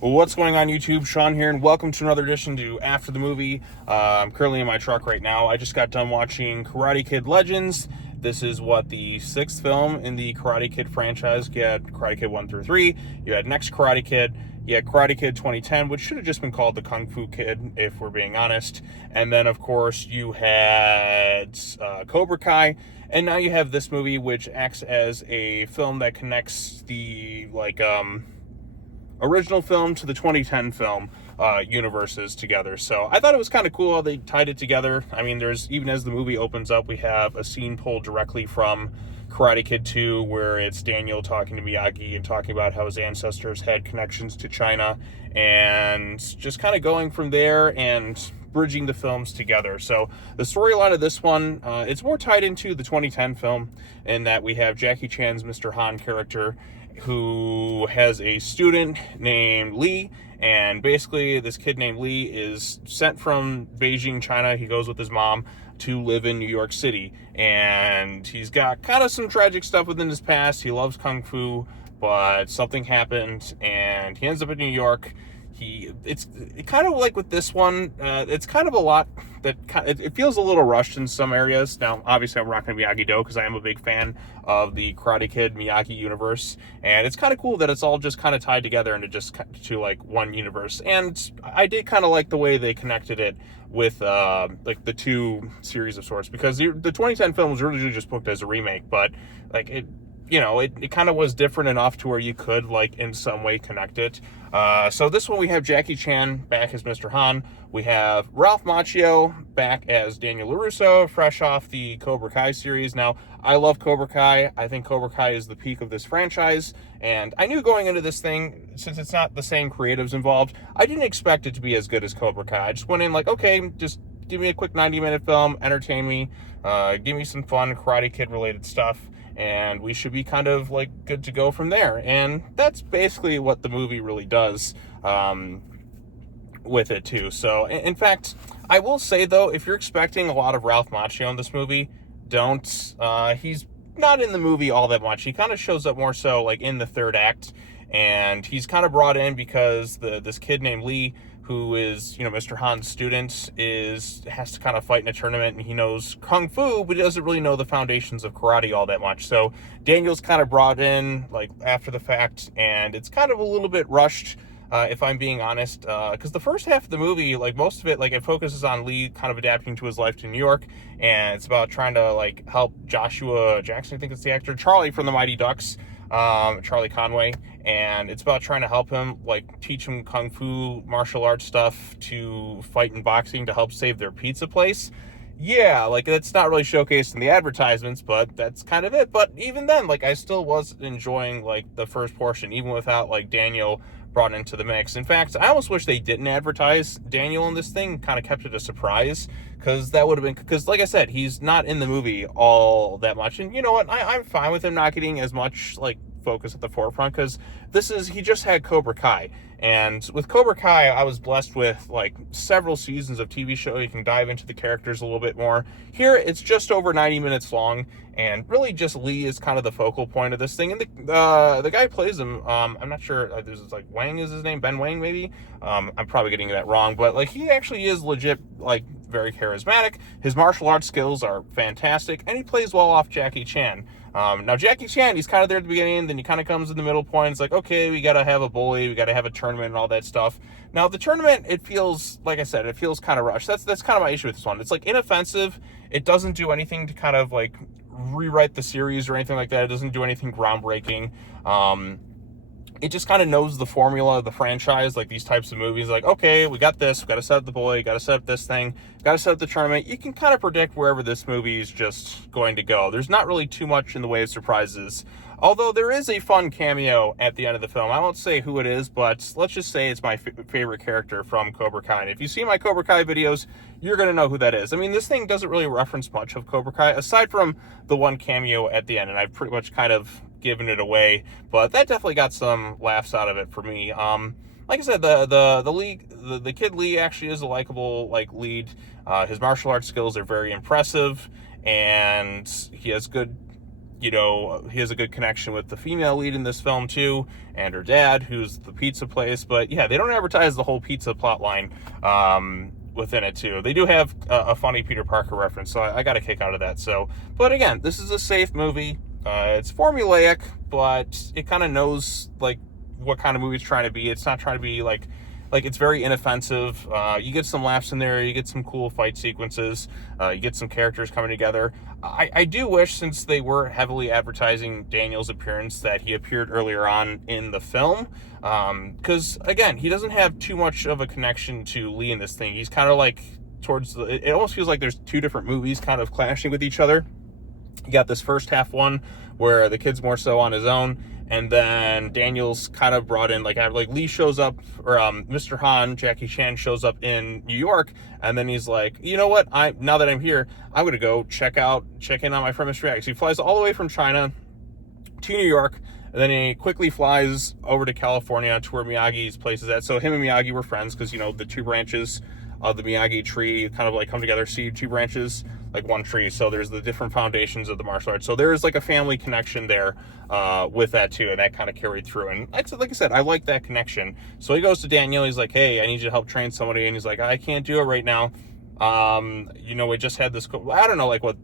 What's going on, YouTube? Sean here, and welcome to another edition to After the Movie. I'm currently in my truck right now. I just got done watching Karate Kid Legends. This is the sixth film in the Karate Kid franchise. You had Karate Kid 1 through 3, you had Next Karate Kid, you had Karate Kid 2010, which should have just been called the Kung Fu Kid, if we're being honest. And then, of course, you had Cobra Kai. And now you have this movie, which acts as a film that connects the, original film to the 2010 film universes together. So I thought it was kind of cool how they tied it together. I mean, even as the movie opens up, we have a scene pulled directly from Karate Kid 2 where it's Daniel talking to Miyagi and talking about how his ancestors had connections to China, and just kind of going from there and bridging the films together. So the storyline of this one, it's more tied into the 2010 film in that we have Jackie Chan's Mr. Han character, who has a student named Li, and basically this kid named Li is sent from Beijing, China. He goes with his mom to live in New York City, and he's got kind of some tragic stuff within his past. He loves Kung Fu, but something happened, and he ends up in New York. It's kind of like with this one, it's kind of a lot that it feels a little rushed in some areas. Now, obviously, I'm rocking Miyagi-Do because I am a big fan of the Karate Kid Miyagi universe, and it's kind of cool that it's all just kind of tied together into just to like one universe. And I did kind of like the way they connected it with like the two series of sorts, because the 2010 film was originally just booked as a remake, but like it kind of was different enough to where you could, like, in some way connect it. So this one, we have Jackie Chan back as Mr. Han. We have Ralph Macchio back as Daniel LaRusso, fresh off the Cobra Kai series. Now, I love Cobra Kai. I think Cobra Kai is the peak of this franchise. And I knew going into this thing, since it's not the same creatives involved, I didn't expect it to be as good as Cobra Kai. I just went in like, okay, just give me a quick 90-minute film, entertain me, give me some fun Karate Kid related stuff, and we should be kind of like good to go from there. And that's basically what the movie really does with it too. So in fact, I will say though, if you're expecting a lot of Ralph Macchio in this movie, don't. He's not in the movie all that much. He kind of shows up more so like in the third act, and he's kind of brought in because this kid named Li, who is, Mr. Han's student, has to kind of fight in a tournament, and he knows Kung Fu, but he doesn't really know the foundations of karate all that much. So Daniel's kind of brought in, like, after the fact, and it's kind of a little bit rushed, if I'm being honest, because the first half of the movie, like, most of it, like, it focuses on Lee kind of adapting to his life to New York, and it's about trying to, like, help Joshua Jackson, I think it's the actor, Charlie from the Mighty Ducks, Charlie Conway, and it's about trying to help him, like, teach him Kung Fu martial arts stuff to fight in boxing to help save their pizza place. Yeah, like, that's not really showcased in the advertisements, but that's kind of it. But even then, like, I still was enjoying, like, the first portion, even without, like, Daniel brought into the mix. In fact, I almost wish they didn't advertise Daniel in this thing, kind of kept it a surprise, because that would have been, because like I said, he's not in the movie all that much. And you know what, I'm fine with him not getting as much, like, focus at the forefront, because he just had Cobra Kai, and with Cobra Kai I was blessed with like several seasons of TV show. You can dive into the characters a little bit more. Here it's just over 90 minutes long, and really just Lee is kind of the focal point of this thing. And the guy who plays him, I'm not sure, there's like Wang is his name, Ben Wang maybe, I'm probably getting that wrong, but like he actually is legit, like, very charismatic. His martial arts skills are fantastic, and he plays well off Jackie Chan. Now Jackie Chan, he's kind of there at the beginning, then he kind of comes in the middle point. It's like, okay, we got to have a bully, we got to have a tournament and all that stuff. Now the tournament, it feels, like I said, it feels kind of rushed. That's kind of my issue with this one. It's like inoffensive. It doesn't do anything to kind of like rewrite the series or anything like that. It doesn't do anything groundbreaking. It just kind of knows the formula of the franchise, like these types of movies. Like, okay, we got this, we got to set up the boy, got to set up this thing, got to set up the tournament. You can kind of predict wherever this movie is just going to go. There's not really too much in the way of surprises, although there is a fun cameo at the end of the film. I won't say who it is, but let's just say it's my favorite character from Cobra Kai. And if you see my Cobra Kai videos, you're going to know who that is. I mean, this thing doesn't really reference much of Cobra Kai, aside from the one cameo at the end, and I've pretty much kind of given it away, but that definitely got some laughs out of it for me. Like I said, the kid Lee actually is a likable, like, lead. His martial arts skills are very impressive, and he has good You know, he has a good connection with the female lead in this film too, and her dad, who's the pizza place. But yeah, they don't advertise the whole pizza plot line within it too. They do have a funny Peter Parker reference, so I got a kick out of that. So, but again, this is a safe movie. It's formulaic, but it kind of knows like what kind of movie it's trying to be. It's not trying to be like it's very inoffensive. You get some laughs in there. You get some cool fight sequences. You get some characters coming together. I do wish, since they were heavily advertising Daniel's appearance, that he appeared earlier on in the film. Because, again, he doesn't have too much of a connection to Lee in this thing. He's kind of like it almost feels like there's two different movies kind of clashing with each other. You got this first half one where the kid's more so on his own, and then Daniel's kind of brought in, like Lee shows up, or Mr. Han, Jackie Chan, shows up in New York, and then he's like, you know what, now that I'm here, I'm going to go check in on my friend Mr. Miyagi. So he flies all the way from China to New York, and then he quickly flies over to California to where Miyagi's place is at. So him and Miyagi were friends because, you know, the two branches of the Miyagi tree kind of like come together, see two branches, like one tree. So there's the different foundations of the martial arts. So there's like a family connection there with that too, and that kind of carried through. And like I said, I like that connection. So he goes to Daniel. He's like, hey, I need you to help train somebody. And he's like, I can't do it right now. You know, we just had this, I don't know, like what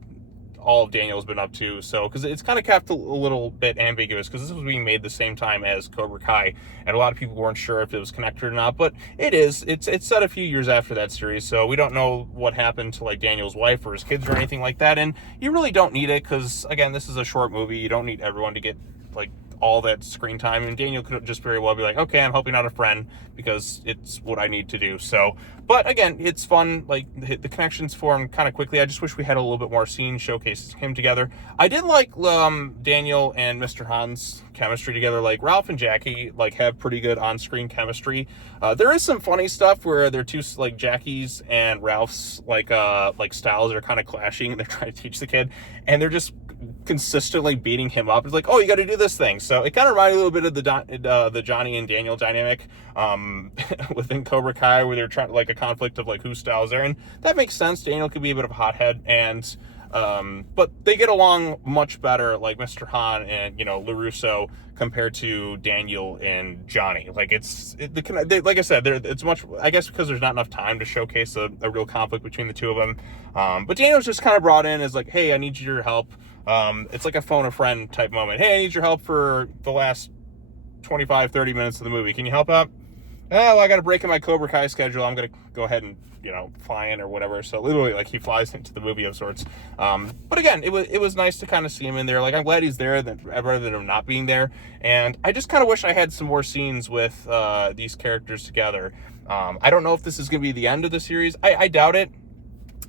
all of Daniel's been up to. So, because it's kind of kept a little bit ambiguous, because this was being made the same time as Cobra Kai, and a lot of people weren't sure if it was connected or not, but it's set a few years after that series, so we don't know what happened to like Daniel's wife or his kids or anything like that. And you really don't need it, because again, this is a short movie. You don't need everyone to get like all that screen time, and Daniel could just very well be like, okay, I'm helping out a friend because it's what I need to do. So, but again, it's fun. Like the connections form kind of quickly. I just wish we had a little bit more scenes showcasing him together. I did like Daniel and Mr. Han's chemistry together. Like Ralph and Jackie like have pretty good on-screen chemistry. There is some funny stuff where they're two, like Jackie's and Ralph's like styles are kind of clashing, and they're trying to teach the kid, and they're just consistently beating him up. It's like, oh, you got to do this thing. So it kind of reminded me a little bit of the Johnny and Daniel dynamic within Cobra Kai, where they're trying to like a conflict of like whose styles there, and that makes sense. Daniel could be a bit of a hothead, and but they get along much better, like Mr. Han and, you know, LaRusso, compared to Daniel and Johnny. Like like I said, it's much, I guess because there's not enough time to showcase a real conflict between the two of them. But Daniel's just kind of brought in as like, hey, I need your help. It's like a phone a friend type moment. Hey, I need your help for the last 25, 30 minutes of the movie. Can you help out? Oh, well, I got a break in my Cobra Kai schedule. I'm going to go ahead and, you know, fly in or whatever. So literally, like, he flies into the movie of sorts. But again, it was nice to kind of see him in there. Like, I'm glad he's there rather than him not being there. And I just kind of wish I had some more scenes with these characters together. I don't know if this is going to be the end of the series. I doubt it.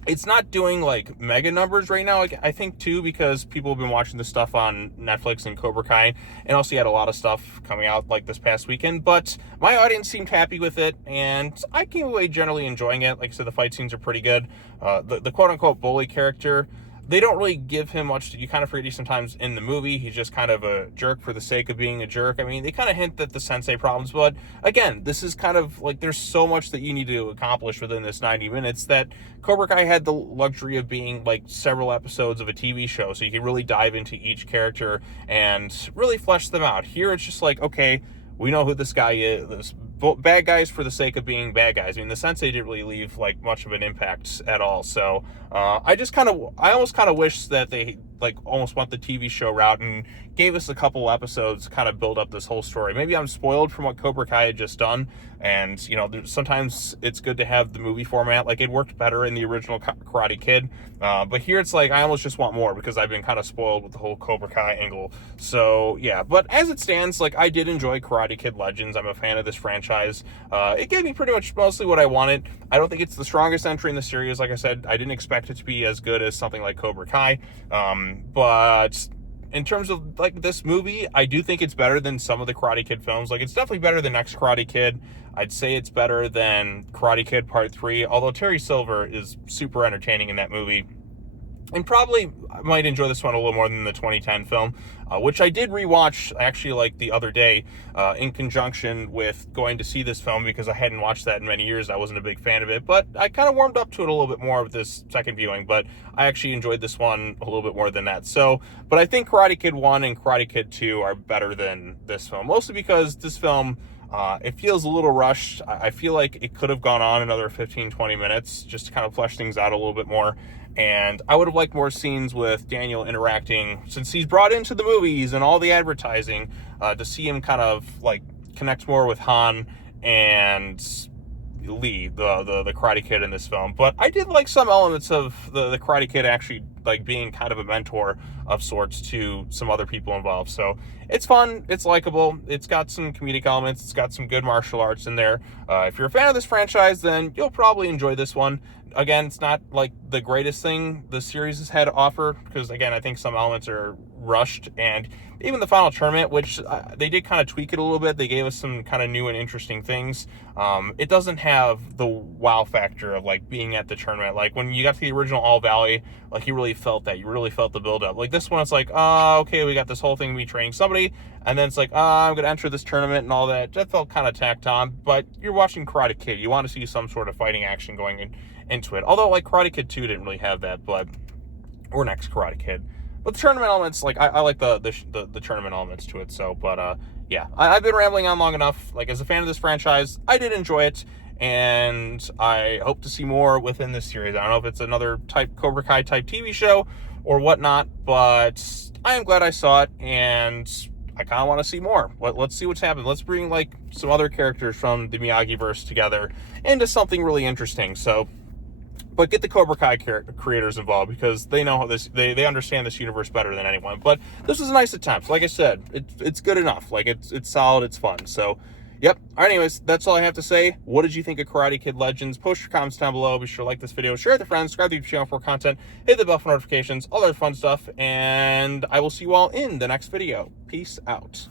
It's not doing like mega numbers right now. I think too, because people have been watching the stuff on Netflix and Cobra Kai, and also you had a lot of stuff coming out like this past weekend. But my audience seemed happy with it, and I came away generally enjoying it. Like I said, the fight scenes are pretty good. The quote unquote bully character, they don't really give him much. You kind of forget sometimes in the movie. He's just kind of a jerk for the sake of being a jerk. I mean, they kind of hint at the sensei problems, but again, this is kind of like there's so much that you need to accomplish within this 90 minutes that Cobra Kai had the luxury of being like several episodes of a TV show, so you can really dive into each character and really flesh them out. Here, it's just like, okay, we know who this guy is. Bad guys for the sake of being bad guys. I mean, the sensei didn't really leave like much of an impact at all. So I almost kind of wish that they like almost went the TV show route and gave us a couple episodes to kind of build up this whole story. Maybe I'm spoiled from what Cobra Kai had just done, and you know, sometimes it's good to have the movie format. Like it worked better in the original Karate Kid, but here it's like I almost just want more because I've been kind of spoiled with the whole Cobra Kai angle. So yeah, but as it stands, like I did enjoy Karate Kid Legends. I'm a fan of this franchise. It gave me pretty much mostly what I wanted. I don't think it's the strongest entry in the series. Like I said, I didn't expect it to be as good as something like Cobra Kai, but in terms of like this movie, I do think it's better than some of the Karate Kid films. Like it's definitely better than Next Karate Kid. I'd say it's better than Karate Kid Part 3, although Terry Silver is super entertaining in that movie. And probably I might enjoy this one a little more than the 2010 film, which I did rewatch actually like the other day in conjunction with going to see this film because I hadn't watched that in many years. I wasn't a big fan of it, but I kind of warmed up to it a little bit more with this second viewing, but I actually enjoyed this one a little bit more than that. So, but I think Karate Kid 1 and Karate Kid 2 are better than this film, mostly because this film, it feels a little rushed. I feel like it could have gone on another 15, 20 minutes just to kind of flesh things out a little bit more. And I would have liked more scenes with Daniel interacting, since he's brought into the movies and all the advertising, to see him kind of like connect more with Han and Lee, the Karate Kid in this film. But I did like some elements of the Karate Kid actually like being kind of a mentor of sorts to some other people involved. So it's fun, it's likable, it's got some comedic elements, it's got some good martial arts in there. If you're a fan of this franchise, then you'll probably enjoy this one. Again, it's not like the greatest thing the series has had to offer, because again, I think some elements are rushed, and even the final tournament, which they did kind of tweak it a little bit. They gave us some kind of new and interesting things. It doesn't have the wow factor of like being at the tournament. Like when you got to the original All Valley, like you really felt that. You really felt the build up. Like this one, it's like, okay, we got this whole thing, we training somebody, and then it's like, I'm going to enter this tournament and all that. That felt kind of tacked on, but you're watching Karate Kid. You want to see some sort of fighting action going into it. Although like Karate Kid 2 didn't really have that, or next Karate Kid. But the tournament elements, like I like the tournament elements to it. So, but yeah, I've been rambling on long enough. Like as a fan of this franchise, I did enjoy it, and I hope to see more within this series. I don't know if it's another type Cobra Kai type TV show or whatnot, but I am glad I saw it, and I kind of want to see more. Let's see what's happening. Let's bring like some other characters from the Miyagi-verse together into something really interesting. So. But get the Cobra Kai creators involved, because they know how they understand this universe better than anyone. But this was a nice attempt. Like I said, it's good enough. Like it's solid, it's fun. So, yep. Anyways, that's all I have to say. What did you think of Karate Kid Legends? Post your comments down below. Be sure to like this video, share it with friends, subscribe to the channel for content, hit the bell for notifications, all that fun stuff, and I will see you all in the next video. Peace out.